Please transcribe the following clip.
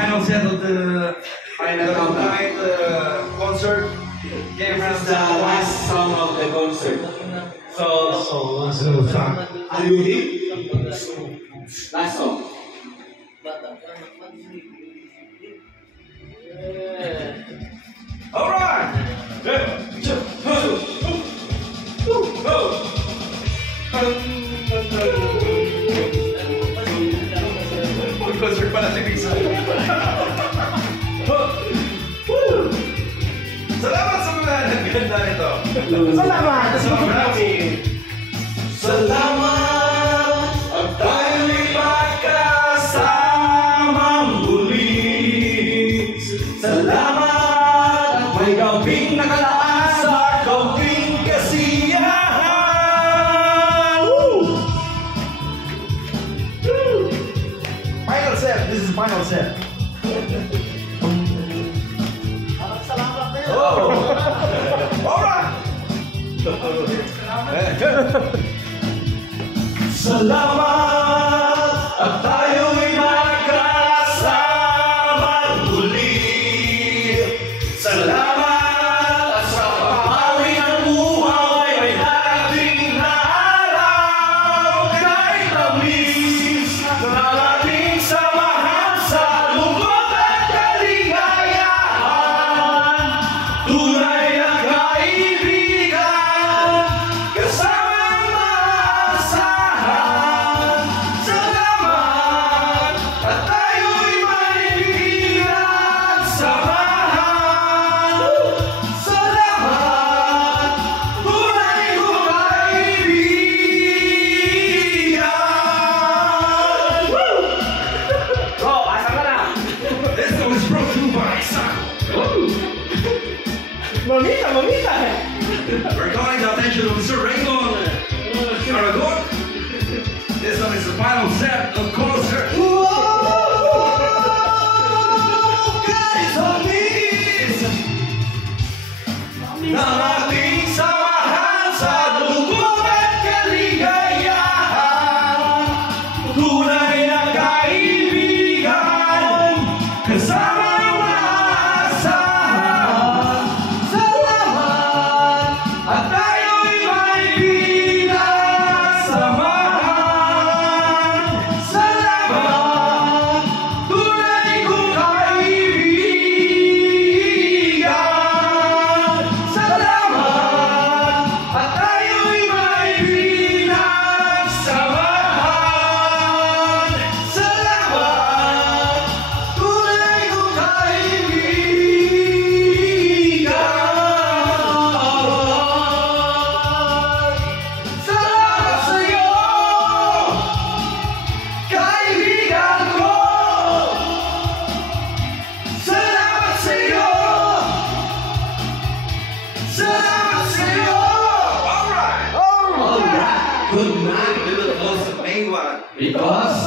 final set of the final night concert. This is the last song of the concert. So are you ready? Last song. All right. Concert pala si Pisa. Salamat sa mga naganda nito. Salamat! Salamat at tayo'y magkasama muli. Salamat may gawing nakalaan sa gawing kasiyahan. Final set. This is the final set. Oh! Alright! Salamat at tayo'y magkasama muli. Salamat at sa papawi ng buhay ay darating na araw. Kahit tamis na ating samahan sa lungkot at kaligayahan. Tunay na kaibigan, kasamang maasahan. Salamat at tayo'y may pinagsamahan. Salamat, tunay kong kaibigan. Oh, asa ka na? This song is brought to you by Sako. Mamita! We're calling the attention of Mr. Raymond Aragon. This one is the final set of concert. Guys, homies! Na ating samahan sa lungkot at kaligayahan. Tunay na kaibigan, kasama ang maasahan. Salamat at tayo'y may pinagsamahan. Salamat, tunay kong kaibigan. Salamat at tayo'y may pinagsamahan. Salamat, tunay kong kaibigan. Salamat sa'yo, kaibigan ko. Salamat sa'yo. Salamat sa'yo. Alright. Alright. Good night. We will close the main one. Because